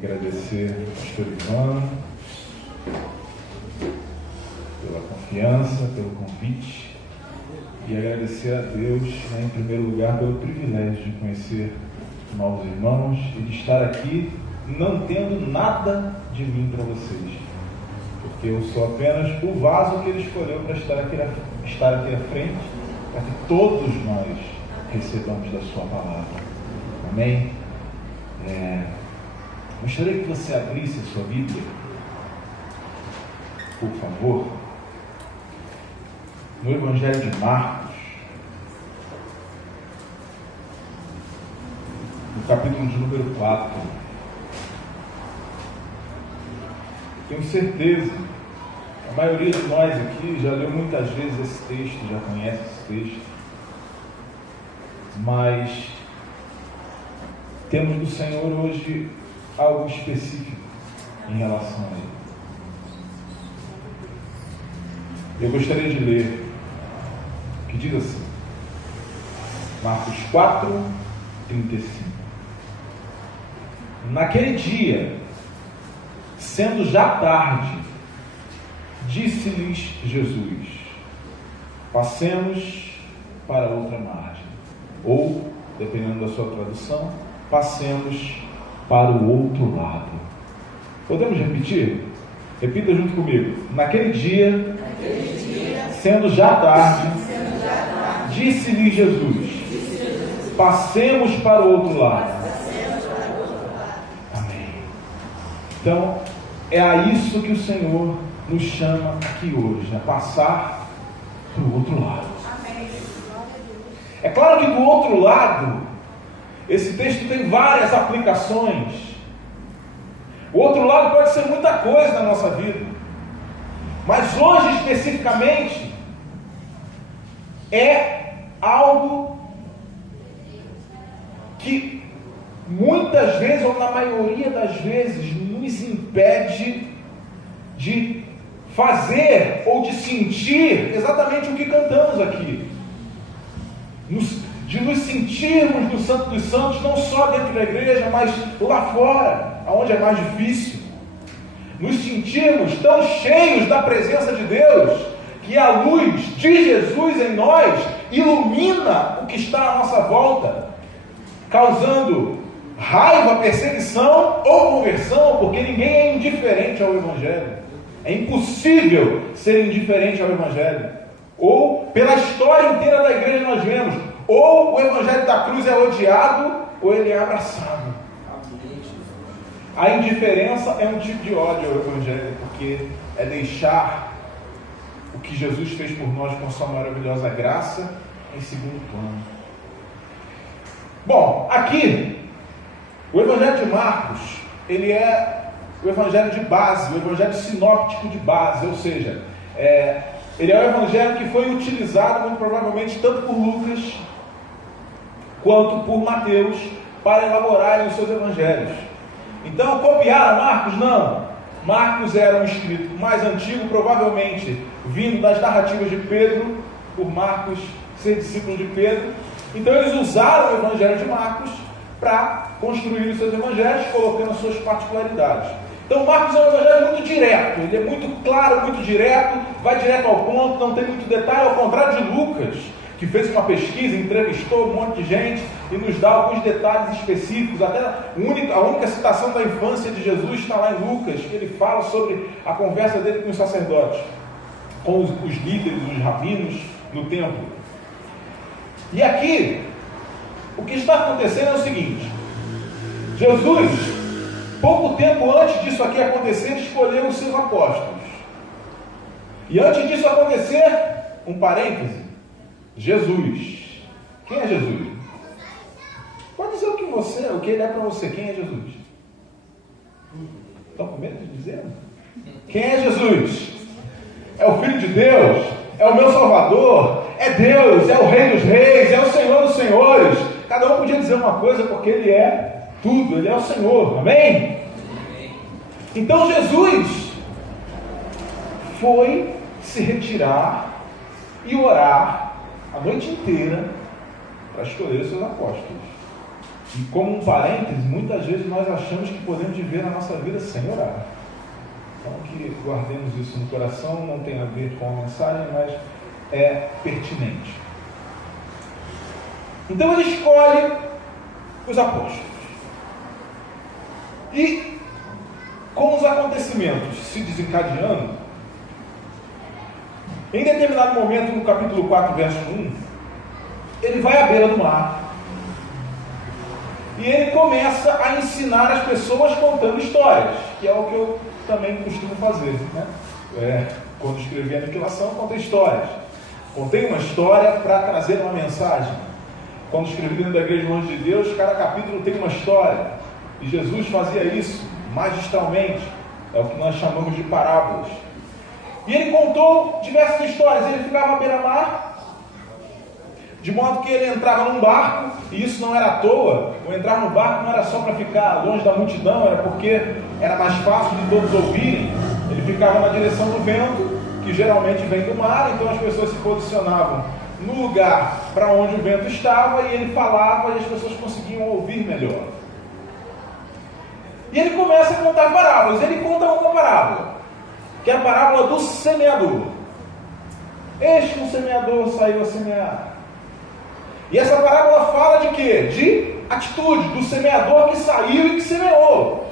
Agradecer ao pastor Ivan pela confiança, pelo convite, e agradecer a Deus, em primeiro lugar, pelo privilégio de conhecer novos irmãos e de estar aqui não tendo nada de mim para vocês, porque eu sou apenas o vaso que Ele escolheu para estar aqui à frente, para que todos nós recebamos da sua palavra. Amém? Gostaria que você abrisse a sua Bíblia, por favor, no Evangelho de Marcos, no capítulo de número 4. Tenho certeza, a maioria de nós aqui já leu muitas vezes esse texto, já conhece esse texto, mas temos do Senhor hoje algo específico em relação a Ele. Eu gostaria de ler, que diz assim, Marcos 4, 35. Naquele dia, sendo já tarde, disse-lhes Jesus: passemos para outra margem. Ou, dependendo da sua tradução, passemos para o outro lado. Podemos repetir? Repita junto comigo. Naquele dia, sendo já tarde, disse-lhe Jesus: passemos para o outro lado. Amém. Então, é a isso que o Senhor nos chama aqui hoje, a passar para o outro lado. É claro que do outro lado, esse texto tem várias aplicações. O outro lado pode ser muita coisa na nossa vida, mas hoje especificamente é algo que muitas vezes, ou na maioria das vezes, nos impede de fazer ou de sentir exatamente o que cantamos aqui. De nos sentirmos no Santo dos Santos, não só dentro da igreja, mas lá fora, onde é mais difícil. Nos sentirmos tão cheios da presença de Deus, que a luz de Jesus em nós ilumina o que está à nossa volta, causando raiva, perseguição ou conversão, porque ninguém é indiferente ao Evangelho. É impossível ser indiferente ao Evangelho. Ou pela história inteira da igreja nós vemos, ou o Evangelho da cruz é odiado, ou ele é abraçado. A indiferença é um tipo de ódio ao Evangelho, porque é deixar o que Jesus fez por nós com sua maravilhosa graça em segundo plano. Bom, aqui, o Evangelho de Marcos, ele é o Evangelho de base, o Evangelho sinóptico de base, ou seja, ele é o Evangelho que foi utilizado, muito provavelmente, tanto por Lucas quanto por Mateus, para elaborarem os seus evangelhos. Então, copiaram Marcos? Não. Marcos era um escrito mais antigo, provavelmente vindo das narrativas de Pedro, por Marcos ser discípulo de Pedro. Então, eles usaram o Evangelho de Marcos para construir os seus evangelhos, colocando as suas particularidades. Então, Marcos é um evangelho muito direto, ele é muito claro, muito direto, vai direto ao ponto, não tem muito detalhe, ao contrário de Lucas, que fez uma pesquisa, entrevistou um monte de gente e nos dá alguns detalhes específicos. Até a única citação da infância de Jesus está lá em Lucas, que ele fala sobre a conversa dele com os sacerdotes, com os líderes, os rabinos no templo. E aqui, o que está acontecendo é o seguinte: Jesus, pouco tempo antes disso aqui acontecer, escolheu os seus apóstolos. E antes disso acontecer, um parêntese, Jesus. Quem é Jesus? Pode dizer o que ele é para você. Quem é Jesus? Estão com medo de dizer? Quem é Jesus? É o Filho de Deus? É o meu Salvador? É Deus? É o Rei dos Reis? É o Senhor dos Senhores? Cada um podia dizer uma coisa, porque Ele é tudo. Ele é o Senhor. Amém? Então Jesus foi se retirar e orar a noite inteira para escolher os seus apóstolos. E como um parêntese, muitas vezes nós achamos que podemos viver a nossa vida sem orar. Então que guardemos isso no coração, não tem a ver com a mensagem, mas é pertinente. Então ele escolhe os apóstolos. E com os acontecimentos se desencadeando, em determinado momento, no capítulo 4, verso 1, ele vai à beira do mar. E ele começa a ensinar as pessoas contando histórias, que é o que eu também costumo fazer, né? Quando escrevi a Aniquilação, contei histórias. Contei uma história para trazer uma mensagem. Quando escrevi dentro da Igreja Longe de Deus, cada capítulo tem uma história. E Jesus fazia isso magistralmente. É o que nós chamamos de parábolas. E ele contou diversas histórias. Ele ficava à beira-mar, de modo que ele entrava num barco, e isso não era à toa. O entrar no barco não era só para ficar longe da multidão, era porque era mais fácil de todos ouvirem. Ele ficava na direção do vento, que geralmente vem do mar, então as pessoas se posicionavam no lugar para onde o vento estava, e ele falava e as pessoas conseguiam ouvir melhor. E ele começa a contar parábolas. Ele conta uma parábola, que é a parábola do semeador. Eis que um semeador saiu a semear. E essa parábola fala de quê? De atitude, do semeador que saiu e que semeou.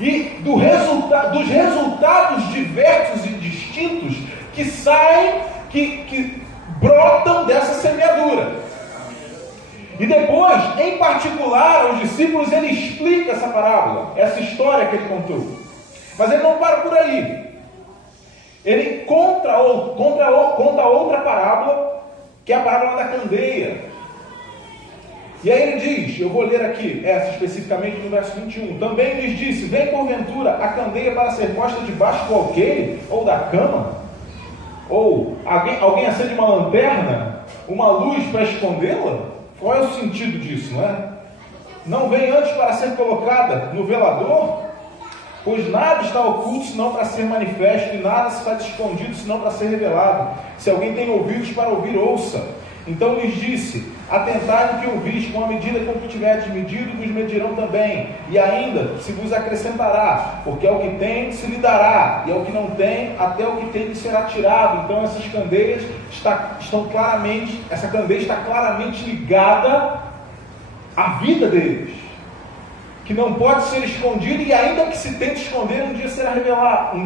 E dos resultados diversos e distintos que saem, que brotam dessa semeadura. E depois, em particular, aos discípulos, ele explica essa parábola, essa história que ele contou. Mas ele não para por aí. Ele conta outra parábola, que é a parábola da candeia. E aí ele diz, eu vou ler aqui, essa especificamente no verso 21. Também lhes disse, vem porventura a candeia para ser posta debaixo do alqueire, ou da cama? Ou alguém acende uma lanterna, uma luz para escondê-la? Qual é o sentido disso, não é? Não vem antes para ser colocada no velador? Pois nada está oculto senão para ser manifesto, e nada está escondido senão para ser revelado. Se alguém tem ouvidos para ouvir, ouça. Então lhes disse, atentai no que ouvis, com a medida com que tiverdes medido, vos medirão também. E ainda se vos acrescentará, porque ao que tem se lhe dará, e ao que não tem, até o que tem lhe será tirado. Então essas candeias essa candeia está claramente ligada à vida deles, que não pode ser escondido, e ainda que se tente esconder, um dia será revelado.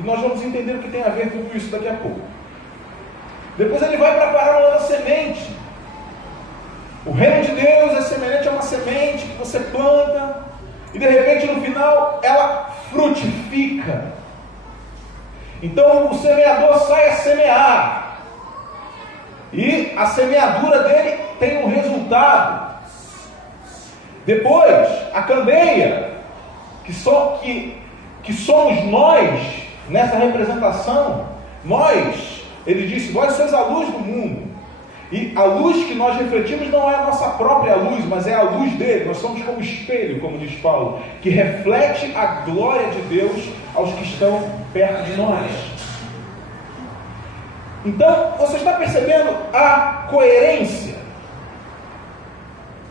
E nós vamos entender o que tem a ver com tudo isso daqui a pouco. Depois ele vai para a parábola da semente. O reino de Deus é semelhante a uma semente que você planta, e de repente no final ela frutifica. Então o semeador sai a semear, e a semeadura dele tem um resultado. Depois, a candeia, que somos nós, nessa representação, ele disse, vós sois a luz do mundo. E a luz que nós refletimos não é a nossa própria luz, mas é a luz dele. Nós somos como espelho, como diz Paulo, que reflete a glória de Deus aos que estão perto de nós. Então, você está percebendo a coerência?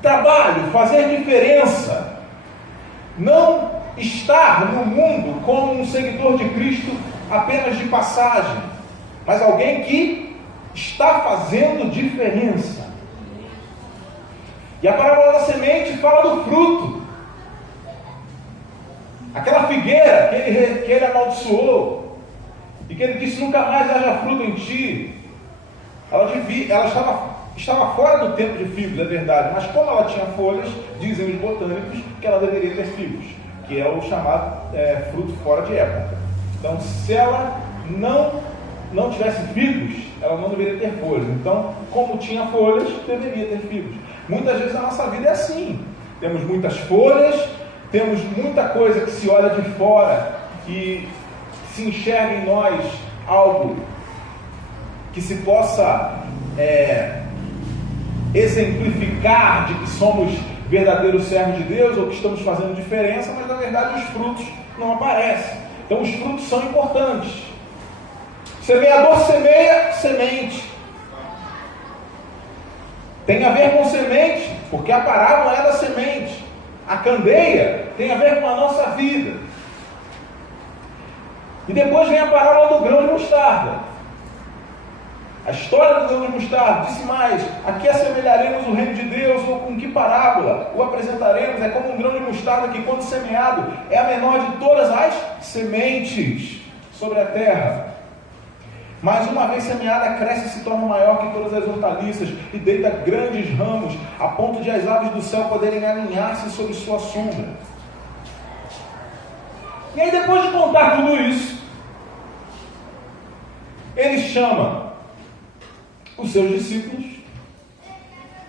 Trabalho, fazer diferença, não estar no mundo como um seguidor de Cristo apenas de passagem, mas alguém que está fazendo diferença. E a parábola da semente fala do fruto. Aquela figueira que ele amaldiçoou, e que ele disse, nunca mais haja fruto em ti. Ela estava fora do tempo de figos, é verdade, mas como ela tinha folhas, dizem os botânicos que ela deveria ter figos, que é o chamado fruto fora de época. Então, se ela não tivesse figos, ela não deveria ter folhas. Então, como tinha folhas, deveria ter figos. Muitas vezes a nossa vida é assim. Temos muitas folhas, temos muita coisa que se olha de fora e se enxerga em nós algo que se possa exemplificar de que somos verdadeiros servos de Deus ou que estamos fazendo diferença, mas na verdade os frutos não aparecem. Então os frutos são importantes. Semeador semeia semente. tem a ver com semente, porque a parábola é da semente. A candeia tem a ver com a nossa vida. E depois vem a parábola do grão de mostarda. A história do grão de mostarda disse mais: a que assemelharemos o reino de Deus, ou com que parábola o apresentaremos? É como um grão de mostarda que, quando semeado, é a menor de todas as sementes sobre a terra. Mas uma vez semeada, cresce e se torna maior que todas as hortaliças, e deita grandes ramos, a ponto de as aves do céu poderem aninhar-se sob sua sombra. E aí, depois de contar tudo isso, ele chama os seus discípulos.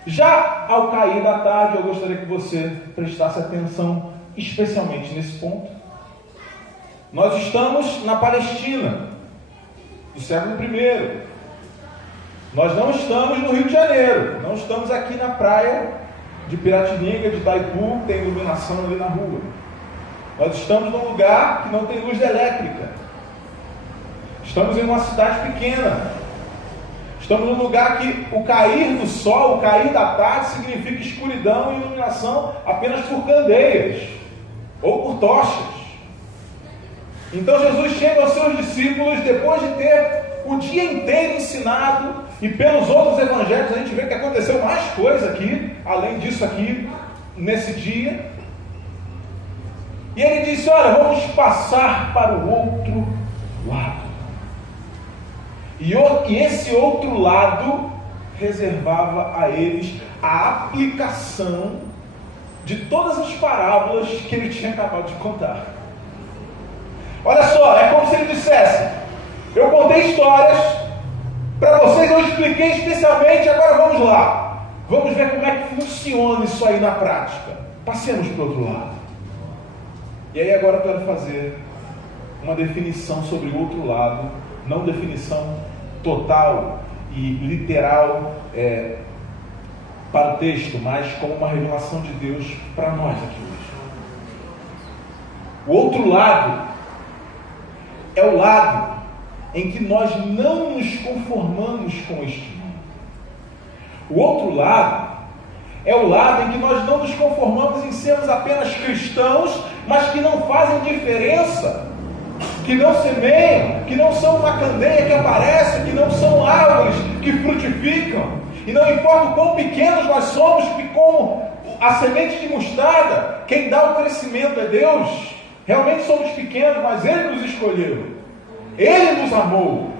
Já ao cair da tarde, eu gostaria que você prestasse atenção especialmente nesse ponto. Nós estamos na Palestina do século I. Nós não estamos no Rio de Janeiro, não estamos aqui na praia de Piratininga, de Itaipu, tem iluminação ali na rua. Nós estamos num lugar que não tem luz elétrica. Estamos em uma cidade pequena. Estamos num lugar que o cair do sol, o cair da tarde, significa escuridão e iluminação apenas por candeias ou por tochas. Então Jesus chega aos seus discípulos, depois de ter o dia inteiro ensinado, e pelos outros evangelhos a gente vê que aconteceu mais coisa aqui, além disso aqui, nesse dia. E ele disse: olha, vamos passar para o outro lado. E esse outro lado reservava a eles a aplicação de todas as parábolas que ele tinha acabado de contar. Olha só, é como se ele dissesse: eu contei histórias para vocês, eu expliquei especialmente, agora vamos lá. Vamos ver como é que funciona isso aí na prática. Passemos para o outro lado. E aí agora eu quero fazer uma definição sobre o outro lado, não definição total e literal para o texto, mas como uma revelação de Deus para nós aqui hoje. O outro lado é o lado em que nós não nos conformamos com este mundo. O outro lado é o lado em que nós não nos conformamos em sermos apenas cristãos, mas que não fazem diferença, que não semeiam, que não são uma candeia que aparece, que não são árvores que frutificam, e não importa o quão pequenos nós somos, que como a semente de mostarda, quem dá o crescimento é Deus. Realmente somos pequenos, mas Ele nos escolheu, Ele nos amou,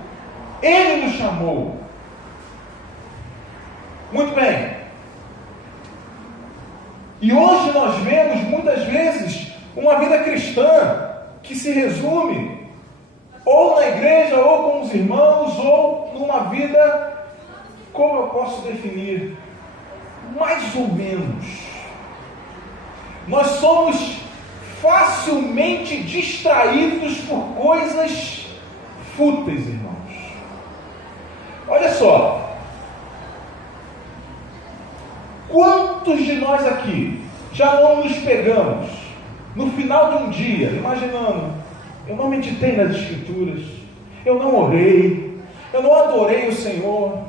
Ele nos chamou. Muito bem. E hoje nós vemos muitas vezes uma vida cristã que se resume ou na igreja, ou com os irmãos, ou numa vida, como eu posso definir, mais ou menos. Nós somos facilmente distraídos por coisas fúteis, irmãos. Olha só, quantos de nós aqui já não nos pegamos no final de um dia, imaginando: eu não meditei nas Escrituras, eu não orei, eu não adorei o Senhor,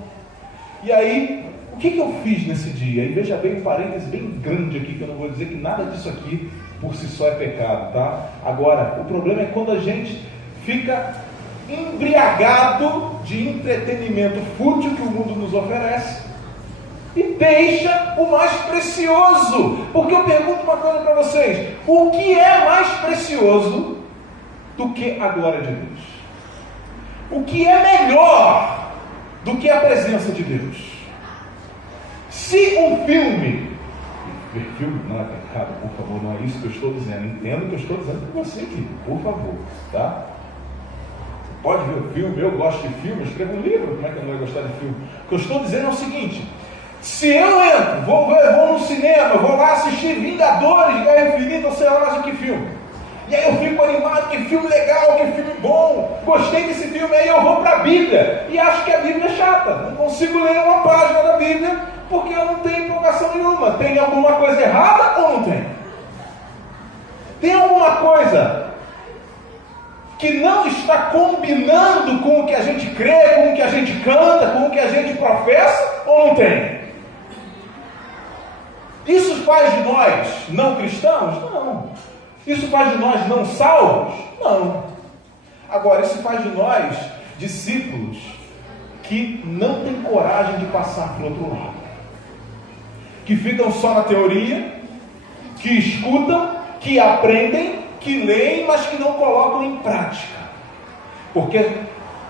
e aí, o que eu fiz nesse dia? E veja bem, um parêntese bem grande aqui, que eu não vou dizer que nada disso aqui por si só é pecado, tá? Agora, o problema é quando a gente fica embriagado de entretenimento fútil que o mundo nos oferece e deixa o mais precioso. Porque eu pergunto uma coisa para vocês: o que é mais precioso do que a glória de Deus? O que é melhor do que a presença de Deus? Se um filme... Ver filme não é pecado, por favor, não é isso que eu estou dizendo. Entenda o que eu estou dizendo para você aqui, por favor, tá? Você pode ver o filme, eu gosto de filme, eu escrevo um livro, como é que eu não vou gostar de filme? O que eu estou dizendo é o seguinte: se eu entro, vou no cinema, vou lá assistir Vingadores, Guerra Infinita, ou sei lá mais o que filme, e aí eu fico animado, que filme legal, que filme bom, gostei desse filme, aí eu vou para a Bíblia, e acho que a Bíblia é chata, não consigo ler uma página da Bíblia, porque eu não tenho empolgação nenhuma. Tem alguma coisa errada ou não tem? Tem alguma coisa que não está combinando com o que a gente crê, com o que a gente canta, com o que a gente professa, ou não tem? Isso faz de nós não cristãos? Não. Isso faz de nós não salvos? Não. Agora, isso faz de nós discípulos que não têm coragem de passar para o outro lado. Que ficam só na teoria, que escutam, que aprendem, que leem, mas que não colocam em prática. Porque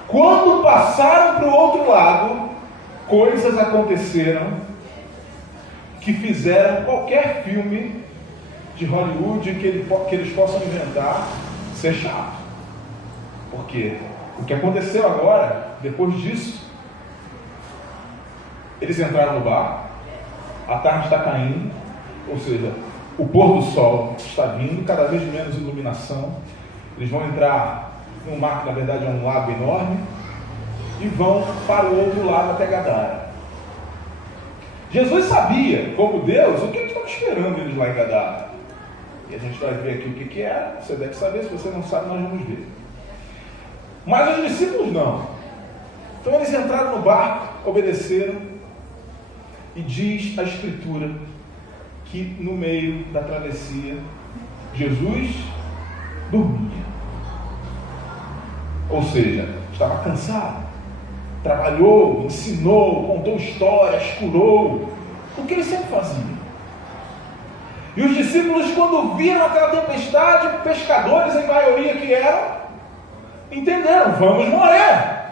quando passaram para o outro lado, coisas aconteceram que fizeram qualquer filme de Hollywood que eles possam inventar ser chato. Porque o que aconteceu agora, depois disso, eles entraram no barco, a tarde está caindo, ou seja, o pôr do sol está vindo, cada vez menos iluminação. Eles vão entrar num mar que na verdade é um lago enorme e vão para o outro lado até Gadara. Jesus sabia, como Deus, o que ele estava esperando eles lá em Gadara. E a gente vai ver aqui o que era. Você deve saber, se você não sabe, nós vamos ver. Mas os discípulos não. Então eles entraram no barco, obedeceram, e diz a Escritura que no meio da travessia Jesus dormia. Ou seja, estava cansado, trabalhou, ensinou, contou histórias, curou, o que ele sempre fazia. E os discípulos, quando viram aquela tempestade, pescadores em maioria que eram, entenderam, vamos morrer.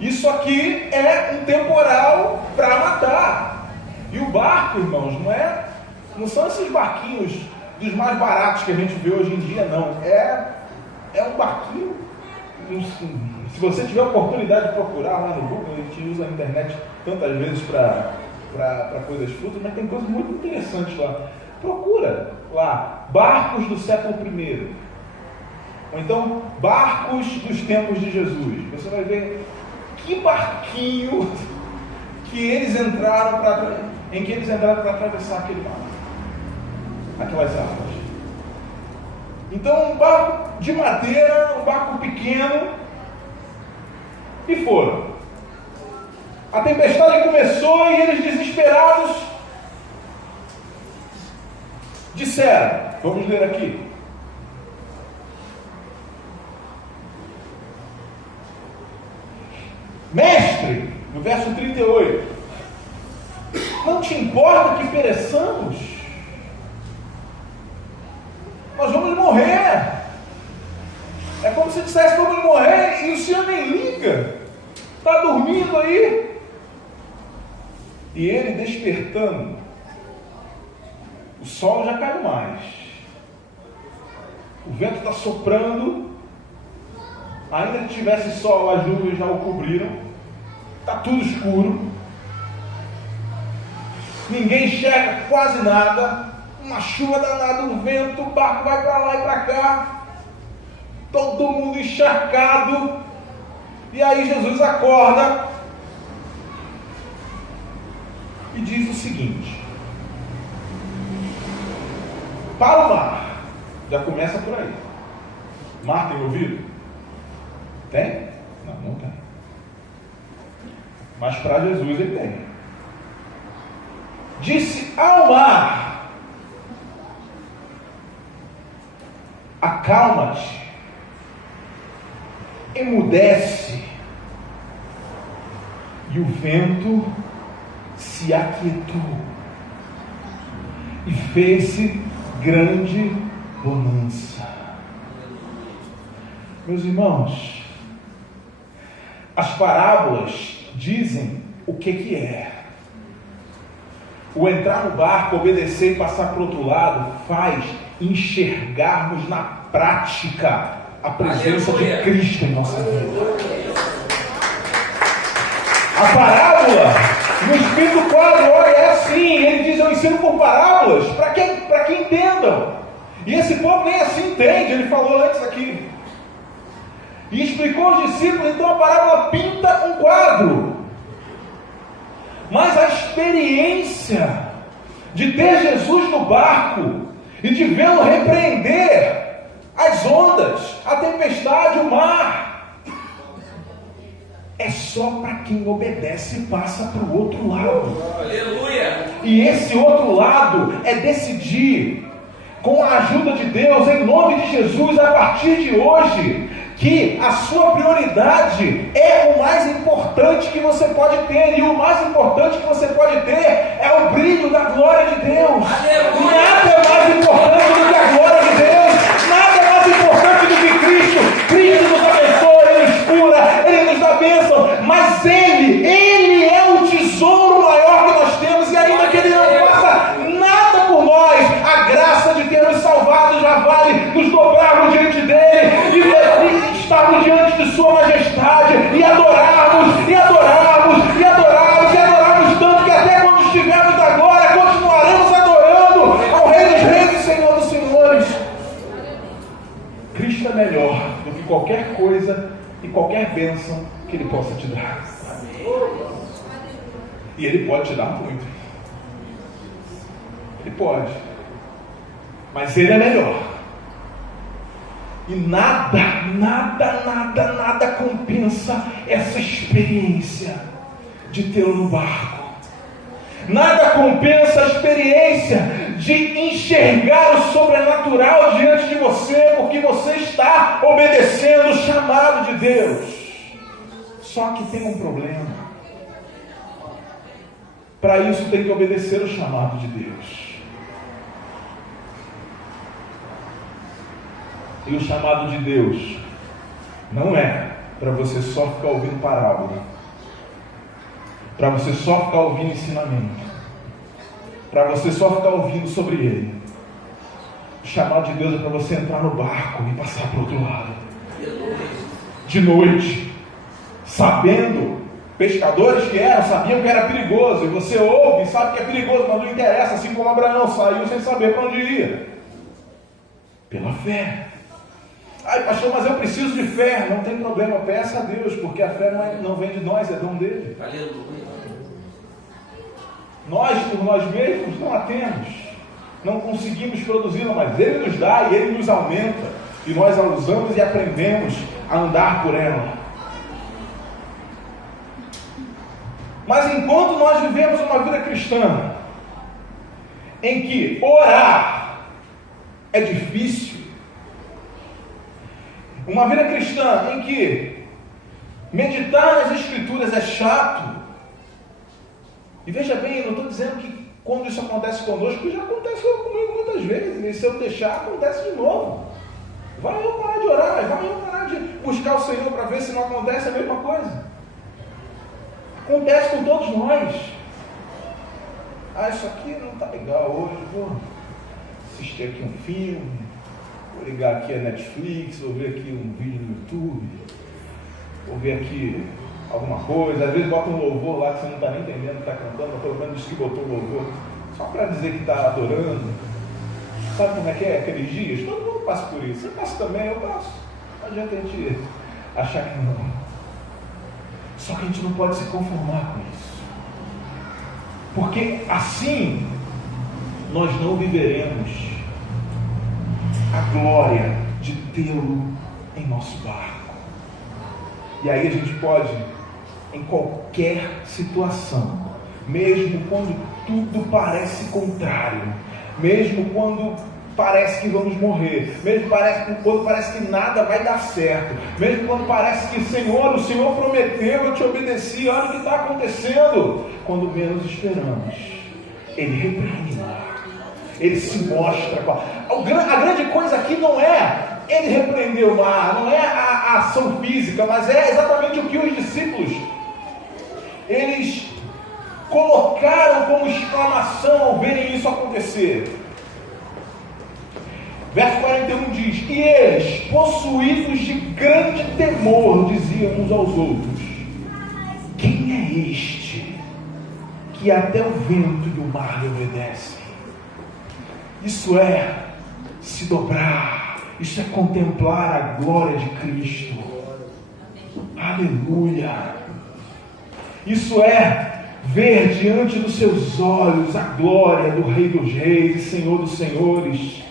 Isso aqui é um temporal para matar. E o barco, irmãos, não são esses barquinhos dos mais baratos que a gente vê hoje em dia, não. É um barquinho. Se você tiver a oportunidade de procurar lá no Google, a gente usa a internet tantas vezes para coisas fúteis, mas tem coisas muito interessantes lá. Procura lá, barcos do século I. Ou então, barcos dos tempos de Jesus. Você vai ver que barquinho que eles entraram em que eles entraram para atravessar aquele mar, aquelas águas. Então, um barco de madeira, um barco pequeno, e foram. A tempestade começou e eles, desesperados, disseram, vamos ler aqui. Mestre, no verso 38, não te importa que pereçamos? Nós vamos morrer. É como se dissesse, vamos morrer, e o Senhor nem liga. Está dormindo aí. E ele despertando, o sol já caiu mais. O vento está soprando. Ainda que tivesse sol, as nuvens já o cobriram. Está tudo escuro. Ninguém enxerga quase nada. Uma chuva danada, um vento, o barco vai para lá e para cá. Todo mundo encharcado. E aí Jesus acorda e diz o seguinte: para o mar. Já começa por aí. Mar tem ouvido? Tem? Não tem. Mas para Jesus ele tem. Disse ao mar: acalma-te, emudece. E o vento se aquietou e fez-se grande bonança. Meus irmãos, as parábolas dizem o que é. O entrar no barco, obedecer e passar para o outro lado faz enxergarmos na prática a presença de Cristo em nossa vida. A parábola, no Espírito quadro, olha, é assim. Ele diz, eu ensino por parábolas para que entendam. E esse povo nem assim entende. Ele falou antes aqui. E explicou aos discípulos, então a parábola pinta um quadro. Mas a experiência de ter Jesus no barco e de vê-lo repreender as ondas, a tempestade, o mar, é só para quem obedece e passa para o outro lado. Aleluia! E esse outro lado é decidir, com a ajuda de Deus, em nome de Jesus, a partir de hoje, que a sua prioridade é o mais importante que você pode ter. E o mais importante que você pode ter é o brilho da glória de Deus. Aleluia! Nada é mais importante do que a glória de Deus. Nada é mais importante do que Cristo. Cristo nos abençoa, Ele nos cura, Ele nos dá bênção. Mas Ele é o tesouro maior que nós temos. E ainda que Ele não faça nada por nós, a graça de ter nos salvado já vale nos dobrarmos diante dEle e estarmos diante de Sua majestade e adorarmos, e adorarmos, e adorarmos, e adorarmos tanto que até quando estivermos na glória, continuaremos adorando ao Rei dos Reis e Senhor dos Senhores. Cristo é melhor do que qualquer coisa e qualquer bênção que Ele possa te dar. E Ele pode te dar muito. Ele pode. Mas Ele é melhor. E nada compensa essa experiência de tê-lo no barco. Nada compensa a experiência de enxergar o sobrenatural diante de você, porque você está obedecendo o chamado de Deus. Só que tem um problema. Para isso tem que obedecer o chamado de Deus. E o chamado de Deus não é para você só ficar ouvindo parábola, para você só ficar ouvindo ensinamento, para você só ficar ouvindo sobre Ele. O chamado de Deus é para você entrar no barco e passar para o outro lado. De noite, sabendo, pescadores que eram, sabiam que era perigoso, e você ouve e sabe que é perigoso, mas não interessa, assim como Abraão saiu sem saber para onde ia. Pela fé. Ai, pastor, mas eu preciso de fé. Não tem problema, peça a Deus, porque a fé não vem de nós, é dom dele. Aleluia! Nós, por nós mesmos, não a temos. Não conseguimos produzi-la, mas Ele nos dá e Ele nos aumenta. E nós a usamos e aprendemos a andar por ela. Mas enquanto nós vivemos uma vida cristã, em que orar é difícil, uma vida cristã em que meditar nas Escrituras é chato, e veja bem, eu não estou dizendo que quando isso acontece conosco, já aconteceu comigo muitas vezes, e se eu deixar, acontece de novo. Vai eu parar de orar, vai eu parar de buscar o Senhor para ver se não acontece a mesma coisa. Acontece com todos nós. Ah, isso aqui não está legal hoje, vou assistir aqui um filme, vou ligar aqui a Netflix, vou ver aqui um vídeo no YouTube, vou ver aqui alguma coisa. Às vezes bota um louvor lá que você não está nem entendendo o que está cantando, mas pelo menos diz que botou louvor, só para dizer que está adorando. Sabe como é que é aqueles dias? Todo mundo passa por isso. Você passa também, eu passo. Não adianta a gente achar que não. Só que a gente não pode se conformar com isso, porque assim nós não viveremos a glória de tê-lo em nosso barco. E aí a gente pode, em qualquer situação, mesmo quando tudo parece contrário, mesmo quando parece que vamos morrer, mesmo quando parece que nada vai dar certo, mesmo quando parece que o Senhor prometeu, eu te obedeci, olha o que está acontecendo. Quando menos esperamos, Ele repreende o mar, Ele se mostra. A grande coisa aqui não é Ele repreender o mar, não é a ação física, mas é exatamente o que os discípulos, eles colocaram como exclamação ao verem isso acontecer. Verso 41 diz: e eles, possuídos de grande temor, diziam uns aos outros: quem é este que até o vento e o mar lhe obedecem? Isso é se dobrar, isso é contemplar a glória de Cristo. Aleluia! Isso é ver diante dos seus olhos a glória do Rei dos Reis e Senhor dos Senhores.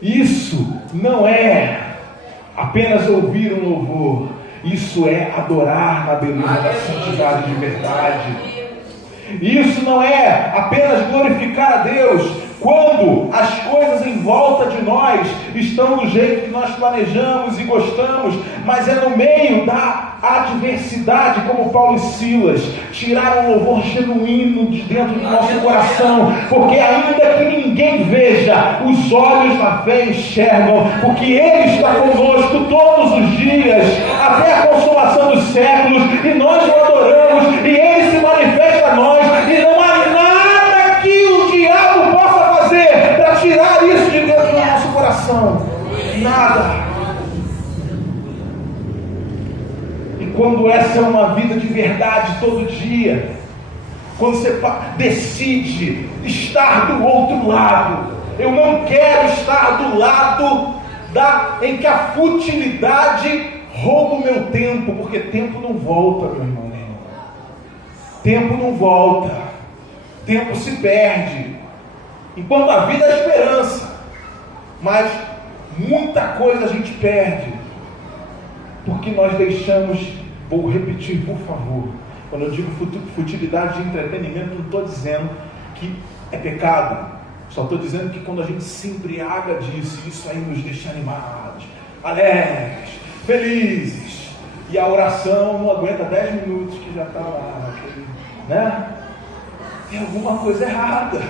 Isso não é apenas ouvir um louvor. Isso é adorar na beleza da santidade de verdade. Isso não é apenas glorificar a Deus quando as coisas em volta de nós estão do jeito que nós planejamos e gostamos, mas é no meio da adversidade, como Paulo e Silas tiraram um louvor genuíno de dentro do nosso coração, porque ainda que ninguém veja, os olhos na fé enxergam, porque Ele está conosco todos os dias, até a consumação dos séculos, e nós o adoramos, e Ele se manifesta a nós, e não há nada que o diabo possa fazer para tirar isso de dentro do nosso coração. Nada. E quando essa é uma vida de verdade todo dia, quando você decide estar do outro lado, eu não quero estar do lado em que a futilidade rouba o meu tempo, porque tempo não volta, meu irmão. Tempo não volta, tempo se perde. Enquanto a vida é esperança, mas muita coisa a gente perde, porque nós deixamos, vou repetir por favor, quando eu digo futilidade de entretenimento, não estou dizendo que é pecado, só estou dizendo que quando a gente se embriaga disso, isso aí nos deixa animados, alegres, felizes, e a oração não aguenta 10 minutos que já está lá, né? Tem alguma coisa errada.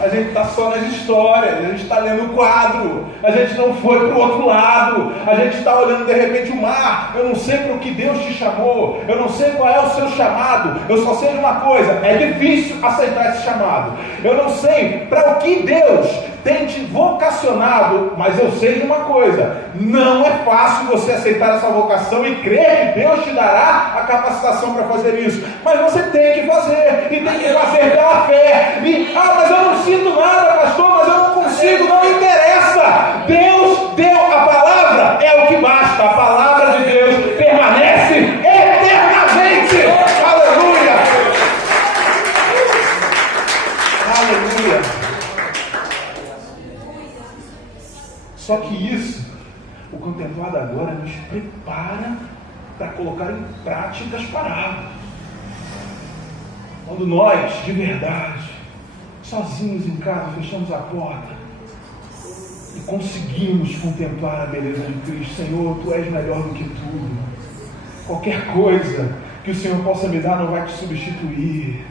A gente está só nas histórias, a gente está lendo o quadro, a gente não foi para o outro lado, a gente está olhando de repente o mar. Eu não sei para o que Deus te chamou, eu não sei qual é o seu chamado, eu só sei de uma coisa: é difícil aceitar esse chamado. Eu não sei para o que Deus tem te vocacionado, mas eu sei de uma coisa: não é fácil você aceitar essa vocação e crer que Deus te dará a capacitação para fazer isso, mas você tem que fazer, e tem que fazer pela fé. Mas eu não sinto nada, pastor, mas eu não consigo, não interessa. Deus deu a palavra, é o que basta. A palavra de Deus permanece eternamente. Aleluia! Aleluia! Só que isso, o contemplado agora nos prepara para colocar em prática as palavras. Quando nós, de verdade, sozinhos em casa, fechamos a porta e conseguimos contemplar a beleza de Cristo. Senhor, Tu és melhor do que tudo. Qualquer coisa que o Senhor possa me dar não vai te substituir.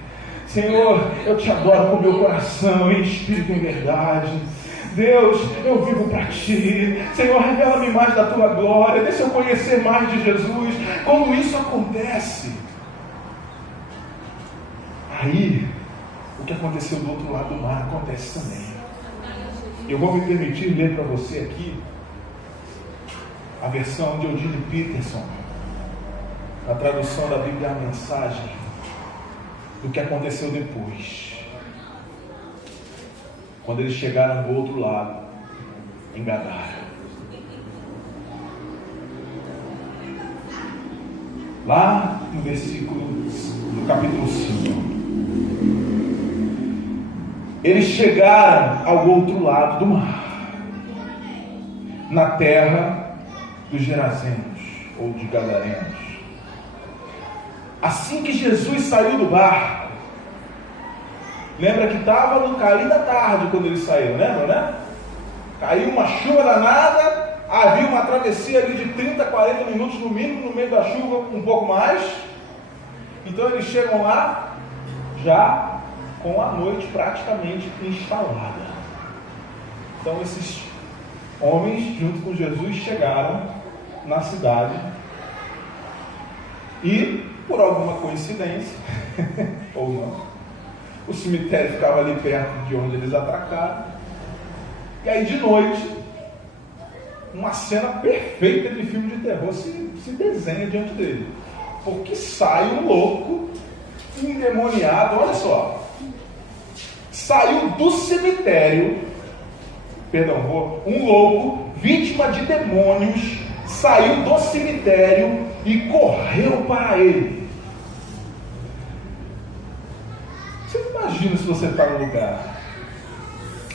Senhor, eu te adoro com o meu coração, em espírito e em verdade. Deus, eu vivo para Ti. Senhor, revela-me mais da Tua glória, deixa eu conhecer mais de Jesus. Quando isso acontece, aí o que aconteceu do outro lado do mar acontece também. Eu vou me permitir ler para você aqui a versão de Eugene Peterson, a tradução da Bíblia, a mensagem do que aconteceu depois, quando eles chegaram do outro lado, em Gadara. Lá no versículo do capítulo 5. Eles chegaram ao outro lado do mar, na terra dos Gerazenos, ou de Gadarenos. Assim que Jesus saiu do barco, lembra que estava no cair da tarde quando ele saiu, lembra, né? Caiu uma chuva danada, havia uma travessia ali de 30, 40 minutos no mínimo, no meio da chuva, um pouco mais. Então eles chegam lá, já com a noite praticamente instalada. Então esses homens, junto com Jesus, chegaram na cidade e, por alguma coincidência, ou não, o cemitério ficava ali perto de onde eles atracaram. E aí de noite, uma cena perfeita de filme de terror se desenha diante dele, porque sai um louco endemoniado, olha só, saiu do cemitério, um louco, vítima de demônios, saiu do cemitério e correu para ele. Você imagina se você está no lugar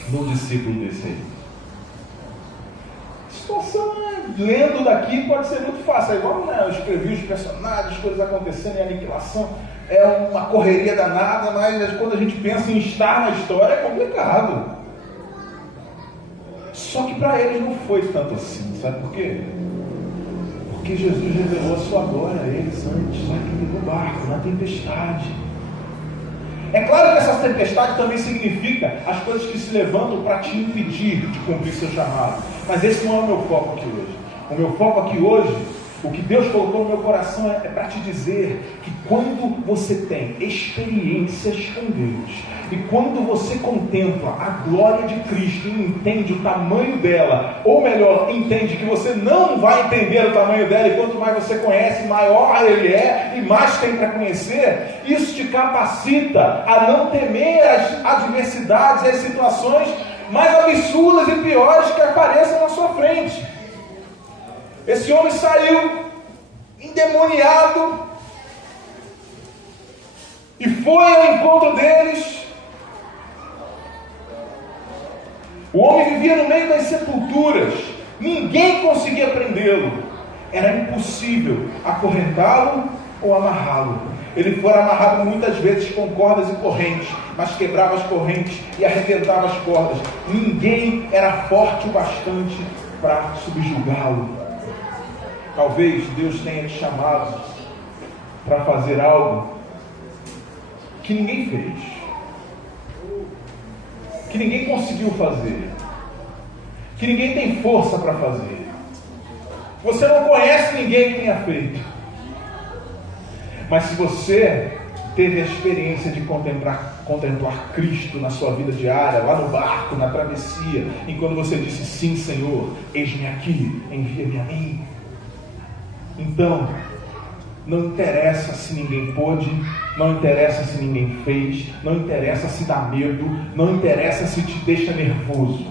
de um discípulo desse aí? A situação é lendo daqui pode ser muito fácil. É igual, né, eu escrevi os personagens, as coisas acontecendo em aniquilação. É uma correria danada, mas quando a gente pensa em estar na história é complicado. Só que para eles não foi tanto assim, sabe por quê? Porque Jesus revelou a sua glória a eles antes, aqui no barco, na tempestade. É claro que essa tempestade também significa as coisas que se levantam para te impedir de cumprir seu chamado. Mas esse não é o meu foco aqui hoje. O meu foco aqui hoje, o que Deus colocou no meu coração é para te dizer que quando você tem experiências com Deus, e quando você contempla a glória de Cristo e entende o tamanho dela, ou melhor, entende que você não vai entender o tamanho dela, e quanto mais você conhece, maior ele é, e mais tem para conhecer, isso te capacita a não temer as adversidades, as situações mais absurdas e piores que apareçam na sua frente. Esse homem saiu endemoniado e foi ao encontro deles. O homem vivia no meio das sepulturas, ninguém conseguia prendê-lo, era impossível acorrentá-lo ou amarrá-lo. Ele foi amarrado muitas vezes com cordas e correntes, mas quebrava as correntes e arrebentava as cordas. Ninguém era forte o bastante para subjugá-lo. Talvez Deus tenha te chamado para fazer algo que ninguém fez, que ninguém conseguiu fazer, que ninguém tem força para fazer. Você não conhece ninguém que tenha feito. Mas se você teve a experiência de contemplar Cristo na sua vida diária, lá no barco, na travessia, e quando você disse, sim Senhor, eis-me aqui, envia-me a mim. Então, não interessa se ninguém pôde, não interessa se ninguém fez, não interessa se dá medo, não interessa se te deixa nervoso.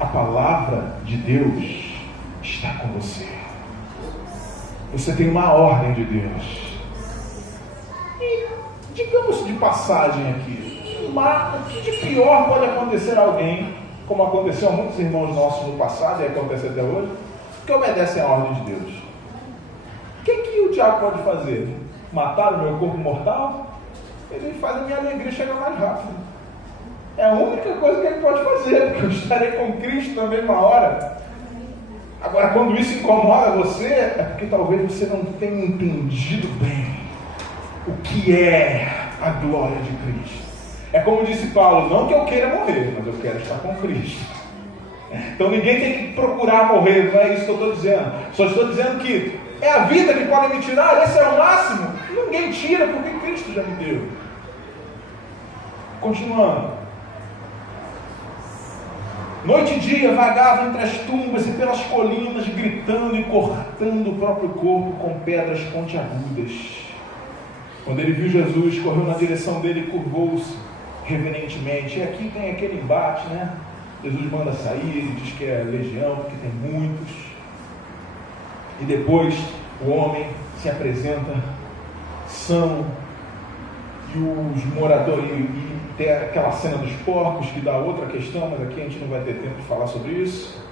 A palavra de Deus está com você. Você tem uma ordem de Deus. E, digamos de passagem aqui, o que de pior pode acontecer a alguém, como aconteceu a muitos irmãos nossos no passado e acontece até hoje, que obedecem à ordem de Deus? O que o diabo pode fazer? Matar o meu corpo mortal? Ele faz a minha alegria chegar mais rápido. É a única coisa que ele pode fazer, porque eu estarei com Cristo na mesma hora. Agora, quando isso incomoda você, é porque talvez você não tenha entendido bem o que é a glória de Cristo. É como disse Paulo, não que eu queira morrer, mas eu quero estar com Cristo. Então ninguém tem que procurar morrer, não é isso que eu estou dizendo. Só estou dizendo que é a vida que pode me tirar, esse é o máximo. Ninguém tira, porque Cristo já me deu. Continuando. Noite e dia vagava entre as tumbas e pelas colinas, gritando e cortando o próprio corpo com pedras pontiagudas. Quando ele viu Jesus, correu na direção dele e curvou-se reverentemente. E aqui tem aquele embate, né? Jesus manda sair, ele diz que é legião, porque tem muitos. E depois o homem se apresenta são, e os moradores, e tem aquela cena dos porcos, que dá outra questão, mas aqui a gente não vai ter tempo de falar sobre isso.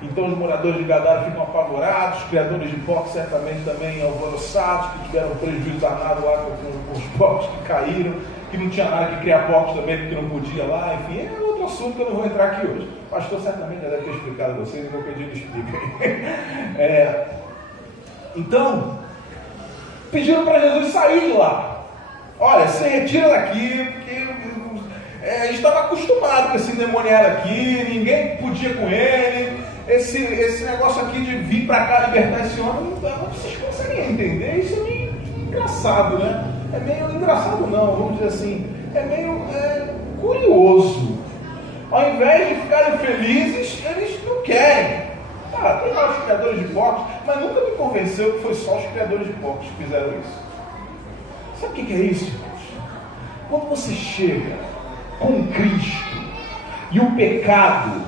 Então os moradores de Gadara ficam apavorados, os criadores de porcos certamente também alvoroçados, que tiveram um prejuízo danado lá com os porcos que caíram, que não tinha nada que criar porcos também, porque não podia lá, enfim, é outro assunto que eu não vou entrar aqui hoje. O pastor certamente já deve ter explicado a vocês, e qualquer dia ele explica. Então, pediram para Jesus sair de lá. Olha, se retira daqui, porque a gente estava acostumado com esse endemoniado aqui, ninguém podia com ele. Esse negócio aqui de vir para cá libertar esse homem, vocês conseguem entender? Isso é meio engraçado, né? É meio engraçado não, vamos dizer assim, é meio curioso. Ao invés de ficarem felizes, eles não querem. Tem lá os criadores de porcos, mas nunca me convenceu que foi só os criadores de porcos que fizeram isso. Sabe o que é isso, irmãos? Quando você chega com Cristo e o pecado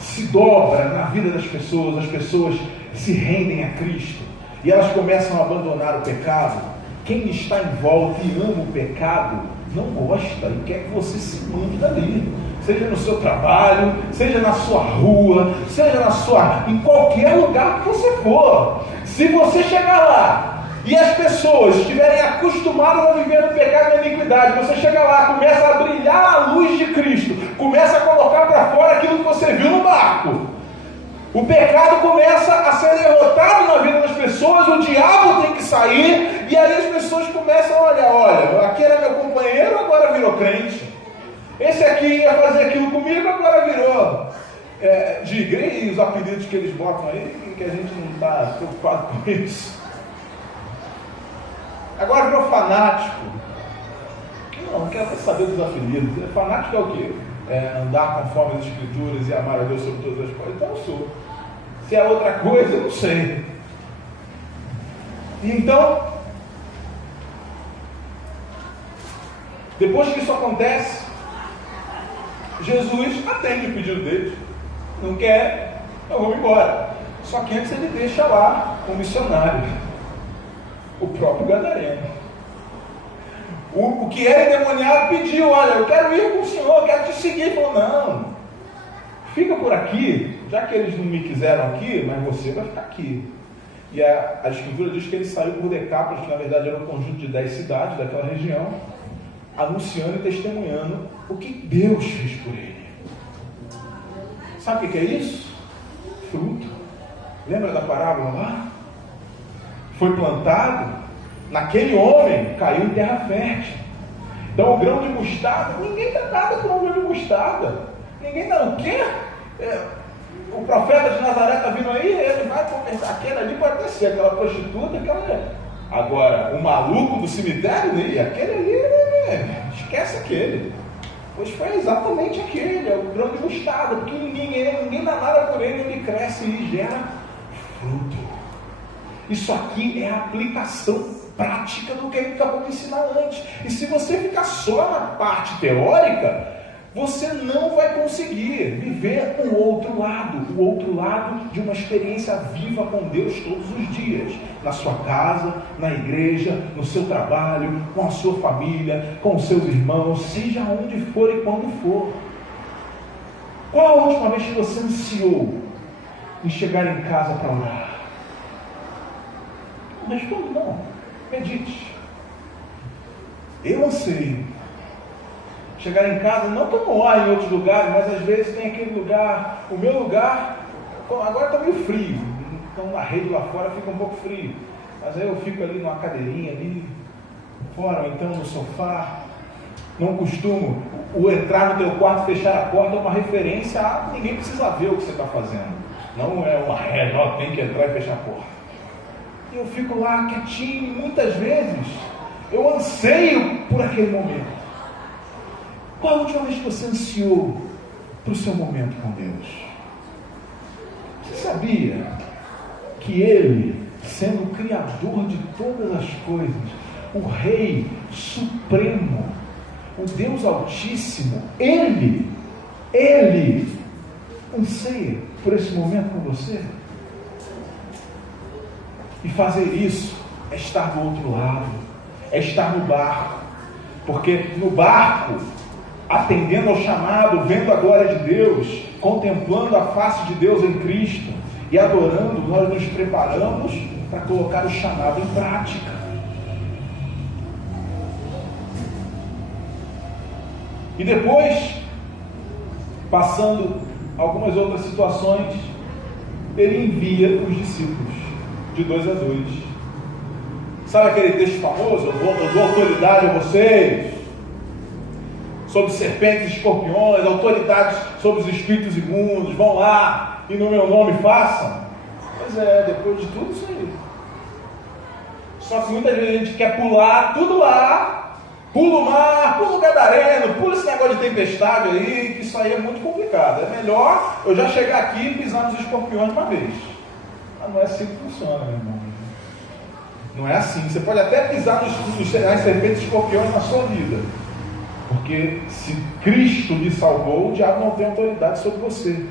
se dobra na vida das pessoas, as pessoas se rendem a Cristo e elas começam a abandonar o pecado, quem está em volta e ama o pecado não gosta e quer que você se mande dali. Seja no seu trabalho, seja na sua rua, seja em qualquer lugar que você for. Se você chegar lá e as pessoas estiverem acostumadas a viver no pecado e na iniquidade, você chega lá, começa a brilhar a luz de Cristo, começa a colocar para fora aquilo que você viu no barco. O pecado começa a ser derrotado na vida das pessoas, o diabo tem que sair, e aí as pessoas começam, olha, aquele era meu companheiro, agora virou crente. Esse aqui ia fazer aquilo comigo, agora virou de igreja, e os apelidos que eles botam aí, que a gente não está preocupado com isso. Agora virou fanático. Não quero saber dos apelidos. Fanático é o quê? Andar conforme as Escrituras e amar a Deus sobre todas as coisas. Então eu sou. Se é outra coisa, eu não sei. Então, depois que isso acontece, Jesus atende o pedido deles. Não quer, eu vou embora. Só que antes ele deixa lá um missionário, o próprio Gadareno. O que era endemoniado pediu, olha, eu quero ir com o Senhor, eu quero te seguir. Ele falou, não, fica por aqui, já que eles não me quiseram aqui, mas você vai ficar aqui. E a Escritura diz que ele saiu por Decápolis, que na verdade era um conjunto de 10 cidades daquela região, anunciando e testemunhando o que Deus fez por ele. Sabe o que é isso? Fruto. Lembra da parábola lá? Foi plantado, naquele homem caiu em terra fértil. Então o grão de mostarda, ninguém dá nada por um grão de mostarda. Ninguém dá o quê? O profeta de Nazaré está vindo aí, ele vai conversar. Aquele ali pode até ser aquela prostituta, Agora, o maluco do cemitério, aquele ali, esquece aquele. Pois foi exatamente aquele, é o grão de mostarda, porque ninguém dá nada por ele, ele cresce e gera fruto. Isso aqui é a aplicação prática do que ele acabou de ensinar antes. E se você ficar só na parte teórica, você não vai conseguir viver o outro lado de uma experiência viva com Deus todos os dias, na sua casa, na igreja, no seu trabalho, com a sua família, com os seus irmãos, seja onde for e quando for. Qual a última vez que você ansiou em chegar em casa para orar? Não responde não, medite. Eu anseio chegar em casa, não como lá em outros lugares, mas às vezes tem aquele lugar, o meu lugar, agora está meio frio, então na rede lá fora fica um pouco frio, mas aí eu fico ali numa cadeirinha ali, fora, ou então no sofá. Não costumo, o entrar no teu quarto, fechar a porta é uma referência a ninguém precisa ver o que você está fazendo, não é uma regra, tem que entrar e fechar a porta. E eu fico lá quietinho, e muitas vezes eu anseio por aquele momento. Qual a última vez que você ansiou para o seu momento com Deus? Você sabia que Ele, sendo o Criador de todas as coisas, o Rei Supremo, o Deus Altíssimo, Ele anseia por esse momento com você? E fazer isso é estar do outro lado, é estar no barco, porque no barco, atendendo ao chamado, vendo a glória de Deus, contemplando a face de Deus em Cristo e adorando, nós nos preparamos para colocar o chamado em prática. E depois, passando algumas outras situações, ele envia os discípulos de 2 a 2. Sabe aquele texto famoso? Eu dou autoridade a vocês sobre serpentes e escorpiões, autoridades sobre os espíritos imundos, vão lá e no meu nome façam. Pois é, depois de tudo isso aí. Só que muitas vezes a gente quer pular tudo lá, pula o mar, pula o Gadareno, pula esse negócio de tempestade aí, que isso aí é muito complicado. É melhor eu já chegar aqui e pisar nos escorpiões de uma vez. Mas não é assim que funciona, meu irmão. Não é assim. Você pode até pisar nas serpentes e escorpiões na sua vida. Porque se Cristo lhe salvou, o diabo não tem autoridade sobre você.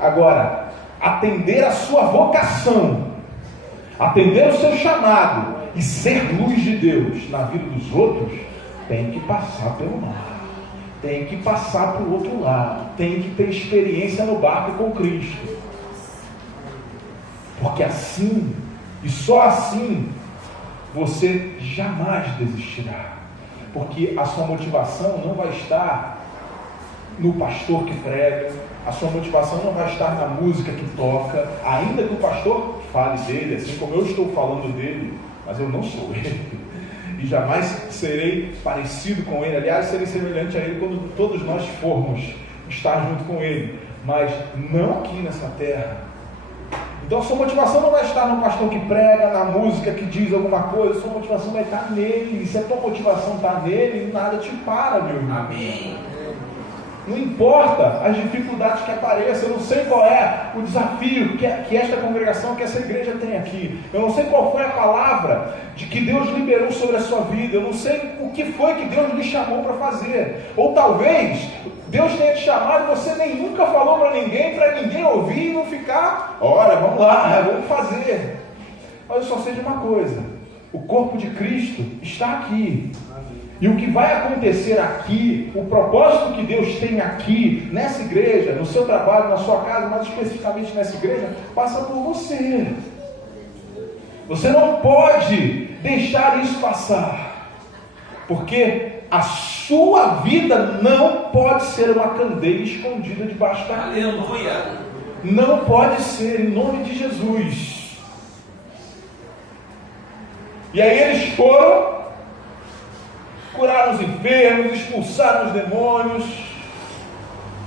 Agora, atender a sua vocação, atender o seu chamado e ser luz de Deus na vida dos outros, tem que passar pelo mar, tem que passar para o outro lado, tem que ter experiência no barco com Cristo. Porque assim, e só assim, você jamais desistirá. Porque a sua motivação não vai estar no pastor que prega, a sua motivação não vai estar na música que toca, ainda que o pastor fale dele, assim como eu estou falando dele, mas eu não sou ele. E jamais serei parecido com ele. Aliás, serei semelhante a ele quando todos nós formos estar junto com ele. Mas não aqui nessa terra. Então a sua motivação não vai estar no pastor que prega, na música que diz alguma coisa. A sua motivação vai estar nele. E se a tua motivação está nele, nada te para, meu irmão. Amém. Não importa as dificuldades que apareçam, eu não sei qual é o desafio que esta congregação, que essa igreja tem aqui. Eu não sei qual foi a palavra de que Deus liberou sobre a sua vida. Eu não sei o que foi que Deus lhe chamou para fazer. Ou talvez Deus tenha te chamado e você nem nunca falou para ninguém ouvir e não ficar, olha, vamos lá, vamos fazer. Mas eu só sei de uma coisa: o corpo de Cristo está aqui. E o que vai acontecer aqui, o propósito que Deus tem aqui, nessa igreja, no seu trabalho, na sua casa, mas especificamente nessa igreja, passa por você. Você não pode deixar isso passar, porque a sua vida não pode ser uma candeia escondida debaixo da cama. Aleluia. Não pode ser, em nome de Jesus. E aí eles foram, curaram os enfermos, expulsaram os demônios,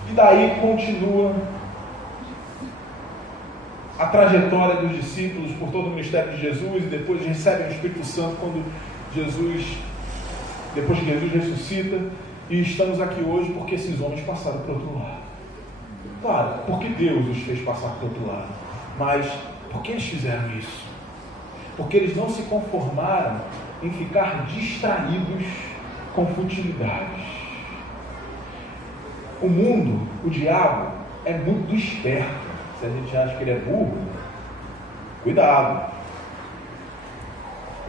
e daí continua a trajetória dos discípulos por todo o ministério de Jesus, e depois recebem o Espírito Santo depois que Jesus ressuscita, e estamos aqui hoje porque esses homens passaram para o outro lado. Claro, porque Deus os fez passar para o outro lado, mas por que eles fizeram isso? Porque eles não se conformaram em ficar distraídos com futilidades. O mundo, o diabo, é muito esperto. Se a gente acha que ele é burro, cuidado.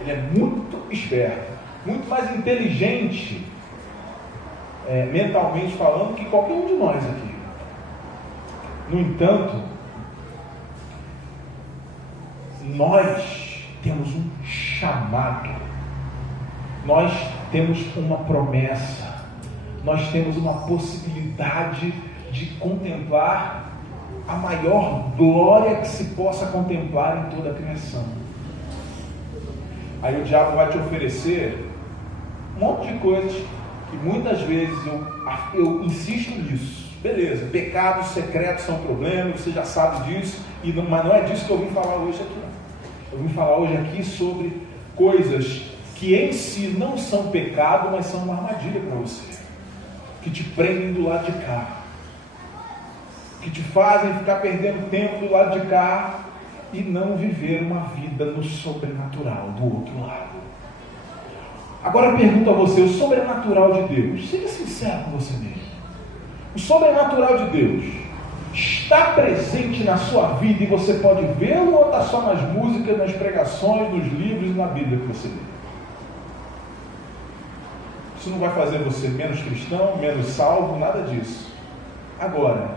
Ele é muito esperto, muito mais inteligente, mentalmente falando, que qualquer um de nós aqui. No entanto, nós temos um chamado, nós temos uma promessa, nós temos uma possibilidade de contemplar a maior glória que se possa contemplar em toda a criação. Aí o diabo vai te oferecer um monte de coisas que muitas vezes eu insisto nisso. Beleza, pecados secretos são problemas, você já sabe disso, mas não é disso que eu vim falar hoje aqui, não. Eu vim falar hoje aqui sobre coisas que em si não são pecado, mas são uma armadilha para você, que te prendem do lado de cá, que te fazem ficar perdendo tempo do lado de cá e não viver uma vida no sobrenatural do outro lado. Agora eu pergunto a você: o sobrenatural de Deus, seja sincero com você mesmo, o sobrenatural de Deus está presente na sua vida e você pode vê-lo, ou está só nas músicas, nas pregações, nos livros e na Bíblia que você lê? Isso não vai fazer você menos cristão, menos salvo, nada disso. Agora,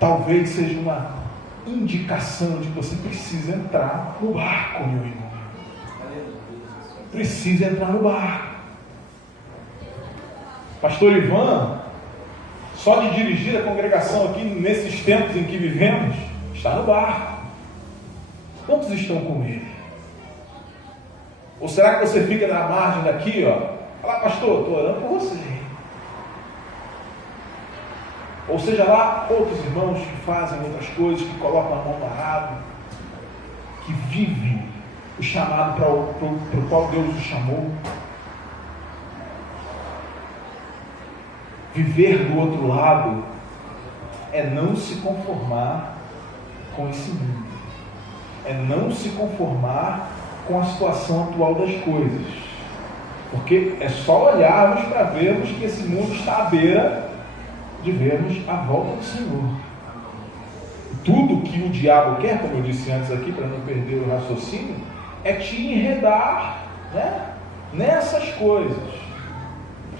talvez seja uma indicação de que você precisa entrar no barco, meu irmão. Precisa entrar no barco. Pastor Ivan, só de dirigir a congregação aqui nesses tempos em que vivemos, está no barco. Quantos estão com ele? Ou será que você fica na margem daqui, ó? Fala, pastor, estou orando por você. Ou seja lá, outros irmãos que fazem outras coisas, que colocam a mão na água, que vivem o chamado para o qual Deus os chamou. Viver do outro lado é não se conformar com esse mundo, é não se conformar com a situação atual das coisas, porque é só olharmos para vermos que esse mundo está à beira de vermos a volta do Senhor. Tudo que o diabo quer, como eu disse antes aqui, para não perder o raciocínio, é te enredar, né, nessas coisas.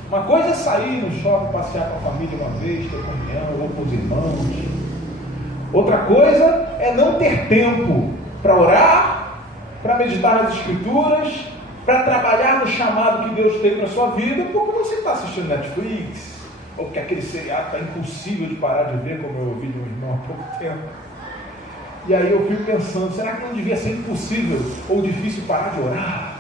Uma coisa é sair no shopping, passear com a família uma vez, ter comunhão, ou com os irmãos. Outra coisa é não ter tempo para orar, para meditar nas Escrituras, para trabalhar no chamado que Deus tem para a sua vida, porque você está assistindo Netflix, ou porque aquele seriado está impossível de parar de ver, como eu ouvi de um irmão há pouco tempo. E aí eu fico pensando, será que não devia ser impossível ou difícil parar de orar?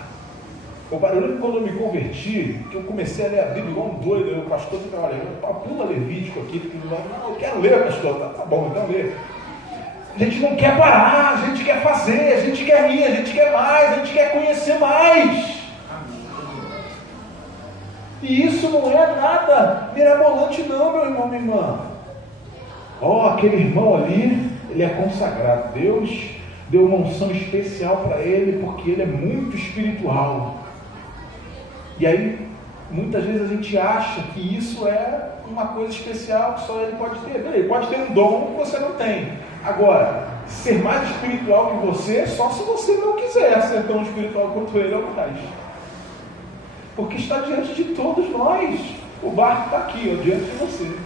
Eu lembro quando eu me converti, que eu comecei a ler a Bíblia igual um doido, o pastor fica, olha, pula Levítico aqui, não, eu quero ler, pastor, tá bom, então lê. A gente não quer parar, a gente quer fazer, a gente quer ir, a gente quer mais, a gente quer conhecer mais. E isso não é nada mirabolante não, meu irmão, minha irmã. Aquele irmão ali, ele é consagrado. Deus deu uma unção especial para ele, porque ele é muito espiritual. E aí, muitas vezes a gente acha que isso é uma coisa especial que só ele pode ter. Ele pode ter um dom que você não tem. Agora, ser mais espiritual que você, só se você não quiser ser tão espiritual quanto ele ou mais. Porque está diante de todos nós. O barco está aqui, diante de você.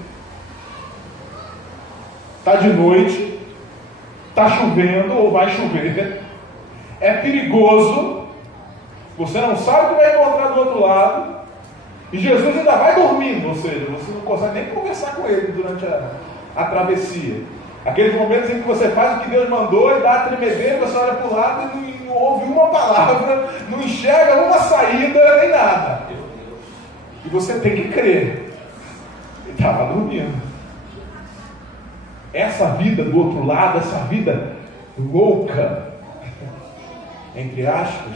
Está de noite, está chovendo ou vai chover, é perigoso, você não sabe o que vai encontrar do outro lado, e Jesus ainda vai dormindo, ou seja, você não consegue nem conversar com ele durante a travessia. Aqueles momentos em que você faz o que Deus mandou e dá a tremedeira, você olha para o lado e não ouve uma palavra, não enxerga uma saída, nem nada. E você tem que crer. Ele estava dormindo. Essa vida do outro lado, essa vida louca, entre aspas,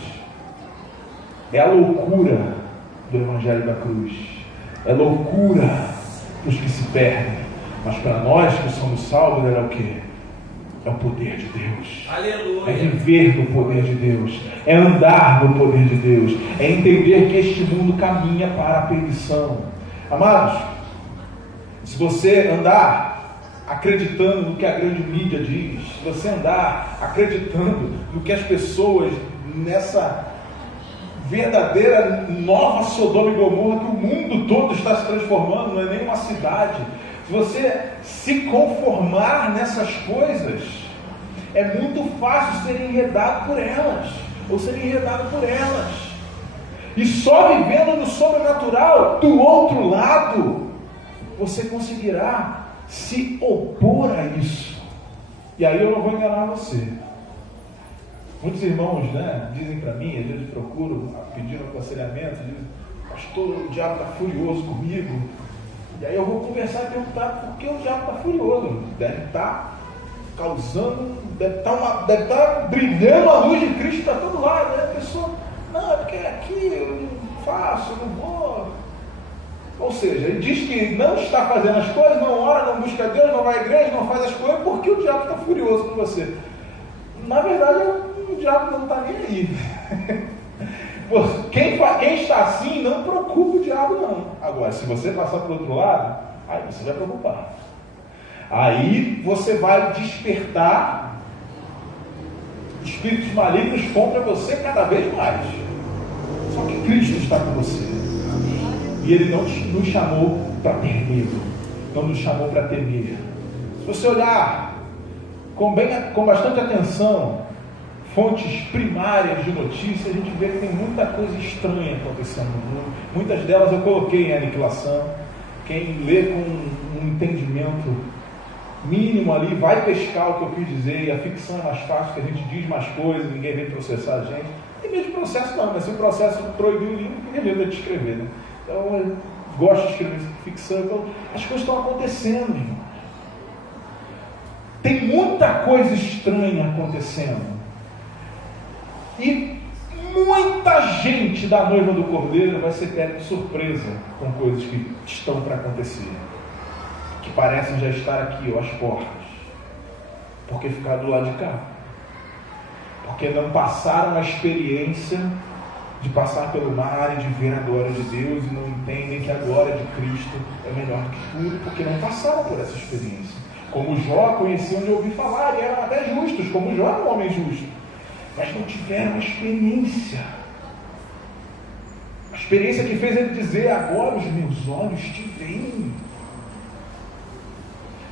é a loucura do Evangelho da Cruz. É loucura para os que se perdem. Mas para nós que somos salvos, é o quê? É o poder de Deus. Aleluia. É viver no poder de Deus. É andar no poder de Deus. É entender que este mundo caminha para a perdição. Amados, se você andar acreditando no que a grande mídia diz, se você andar acreditando no que as pessoas nessa verdadeira nova Sodoma e Gomorra, que o mundo todo está se transformando, não é nem uma cidade, se você se conformar nessas coisas, é muito fácil ser enredado por elas, ou ser enredado por elas, e só vivendo no sobrenatural, do outro lado, você conseguirá se opor a isso. E aí eu não vou enganar você. Muitos irmãos, dizem para mim, às vezes procuram pedindo aconselhamento, dizem, pastor, o diabo está furioso comigo. E aí eu vou conversar e perguntar por que o diabo está furioso. Deve estar causando, deve estar brilhando a luz de Cristo para todo lado. A pessoa, não, é porque aqui eu não faço, eu não vou. Ou seja, ele diz que não está fazendo as coisas, não ora, não busca Deus, não vai à igreja, não faz as coisas, porque o diabo está furioso com você. Na verdade, o diabo não está nem aí. Quem está assim não preocupa o diabo não. Agora, se você passar para o outro lado, aí você vai preocupar. Aí você vai despertar espíritos malignos contra você cada vez mais. Só que Cristo está com você. E Ele não nos chamou para ter medo, não nos chamou para temer. Se você olhar com bastante atenção, fontes primárias de notícias, a gente vê que tem muita coisa estranha acontecendo no mundo. Muitas delas eu coloquei em aniquilação. Quem lê com um entendimento mínimo ali, vai pescar o que eu quis dizer, e a ficção é mais fácil, que a gente diz mais coisas, ninguém vem processar a gente. Tem medo de processo não, mas se o processo proibir o livro, ninguém vem de escrever, né? Então eu gosto de escrever ficção, então as coisas estão acontecendo, irmão. Tem muita coisa estranha acontecendo. E muita gente da noiva do Cordeiro vai ser pega de surpresa com coisas que estão para acontecer, que parecem já estar aqui, às portas, porque ficaram do lado de cá, porque não passaram a experiência de passar pelo mar e de ver a glória de Deus, e não entendem que a glória de Cristo é melhor do que tudo, porque não passaram por essa experiência. Como Jó, conheciam de ouvir falar, e eram até justos, como Jó era um homem justo, mas não tiveram a experiência Experiência que fez ele dizer: agora os meus olhos te veem.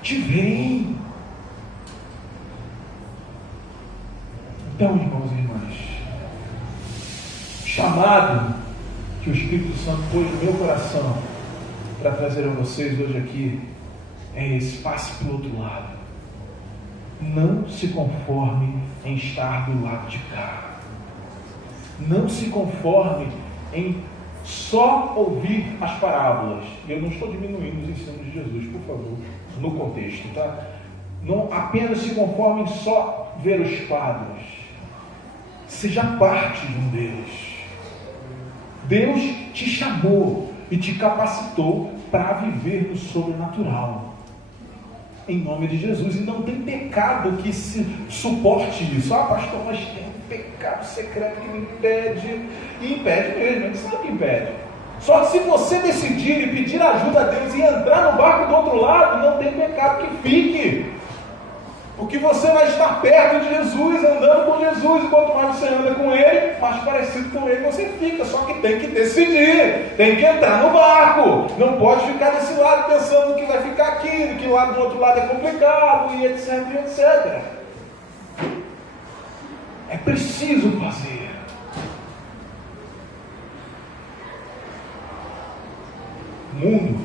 Te veem. Então, irmãos e irmãs, o chamado que o Espírito Santo pôs no meu coração para trazer a vocês hoje aqui é esse: passe para o outro lado. Não se conforme em estar do lado de cá. Não se conforme em só ouvir as parábolas. E eu não estou diminuindo os ensinos de Jesus, por favor, no contexto, tá? Não apenas se conforme em só ver os quadros. Seja parte de um deles. Deus te chamou e te capacitou para viver no sobrenatural. Em nome de Jesus. E não tem pecado que se suporte isso. Ah, pastor, mas tem um pecado secreto que me impede. E impede mesmo, é isso que impede. Só que se você decidir e pedir ajuda a Deus e entrar no barco do outro lado, não tem pecado que fique. Porque você vai estar perto de Jesus, andando com Jesus. E quanto mais você anda com Ele, mais parecido com Ele você fica. Só que tem que decidir, tem que entrar no barco. Não pode ficar desse lado pensando que vai ficar aqui, que o lado do outro lado é complicado, e etc, e etc. É preciso fazer. O mundo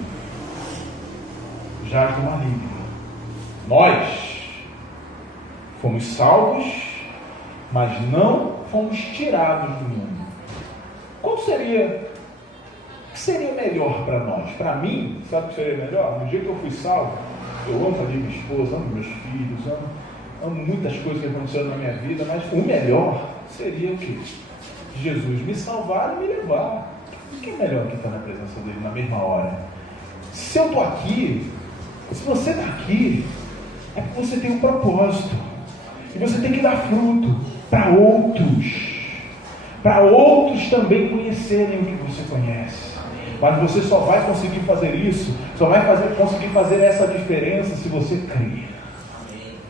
jaz do maligno. Nós fomos salvos, mas não fomos tirados do mundo. O que seria melhor para nós? Para mim, sabe o que seria melhor? No dia que eu fui salvo, eu amo a minha esposa, amo meus filhos, amo muitas coisas que aconteceram na minha vida, mas o melhor seria o quê? Jesus me salvar e me levar. O que é melhor que estar na presença dele na mesma hora? Se eu estou aqui, se você está aqui, é porque você tem um propósito. E você tem que dar fruto para outros também conhecerem o que você conhece. Mas você só vai conseguir fazer isso, conseguir fazer essa diferença se você crer.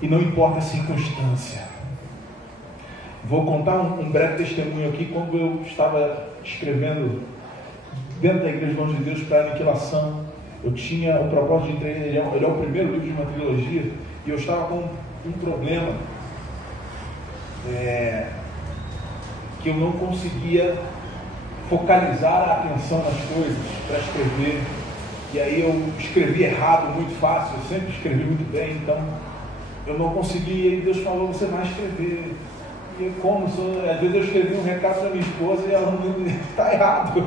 E não importa a circunstância. Vou contar um breve testemunho aqui. Quando eu estava escrevendo dentro da Igreja Longe de Deus para a Aniquilação, eu tinha o propósito de entregar. Ele é o primeiro livro de uma trilogia, e eu estava com um problema que eu não conseguia focalizar a atenção nas coisas para escrever. E aí eu escrevi errado muito fácil. Eu sempre escrevi muito bem, então eu não conseguia. E Deus falou: você vai escrever. E eu, às vezes eu escrevi um recado para minha esposa e ela não está errado.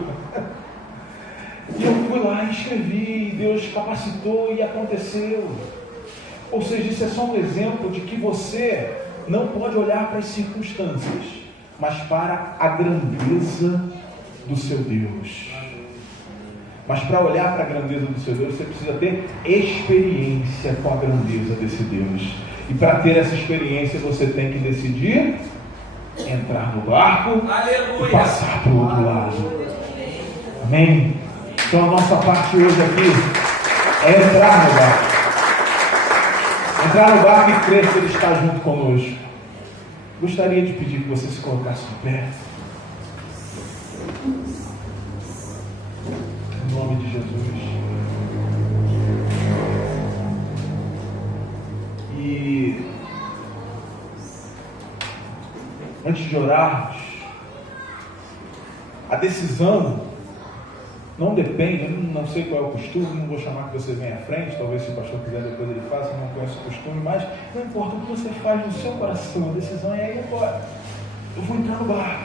E eu fui lá e escrevi, e Deus capacitou e aconteceu. Ou seja, isso é só um exemplo de que você não pode olhar para as circunstâncias, mas para a grandeza do seu Deus. Mas para olhar para a grandeza do seu Deus, você precisa ter experiência com a grandeza desse Deus. E para ter essa experiência, você tem que decidir entrar no barco. Aleluia. E passar para o outro lado. Amém? Então a nossa parte hoje aqui é entrar no barco. Entrar no barco e crer que Ele está junto conosco. Gostaria de pedir que você se colocasse de pé. Em nome de Jesus. E antes de orarmos, a decisão não depende, eu não sei qual é o costume, não vou chamar que você venha à frente, talvez se o pastor quiser depois ele faça, eu não conheço o costume, mas não importa o que você faz no seu coração, a decisão é ir agora. Eu vou entrar no barco.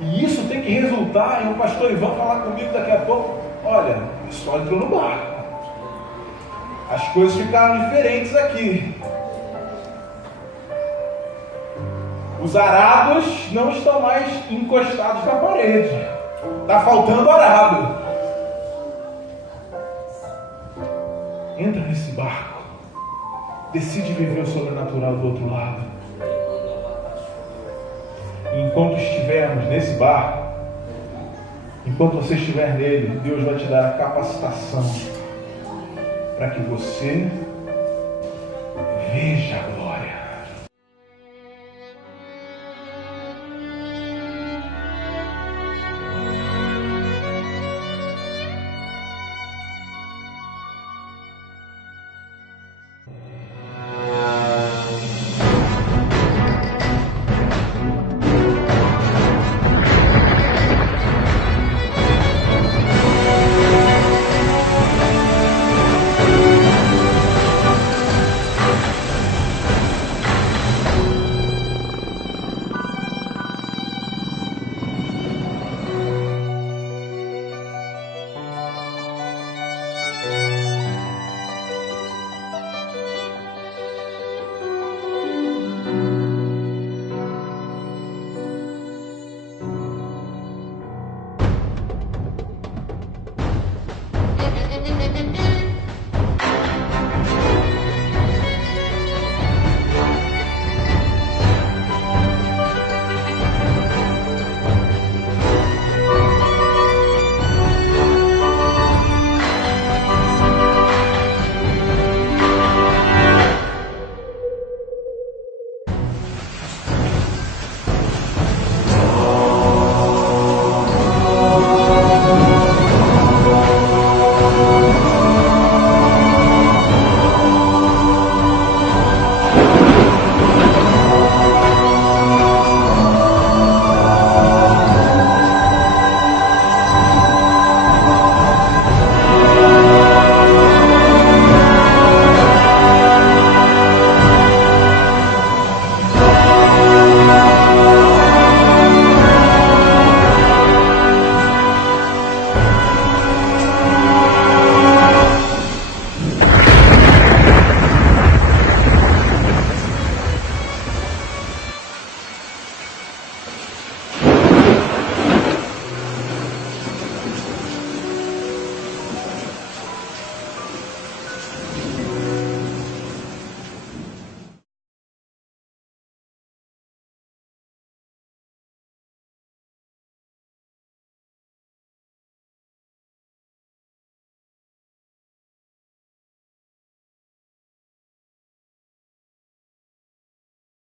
E isso tem que resultar em o pastor Ivan falar comigo daqui a pouco: olha, só entrou no barco. As coisas ficaram diferentes aqui. Os arados não estão mais encostados na parede. Está faltando arado. Entra nesse barco. Decide viver o sobrenatural do outro lado. E enquanto estivermos nesse barco, enquanto você estiver nele, Deus vai te dar a capacitação para que você veja a glória.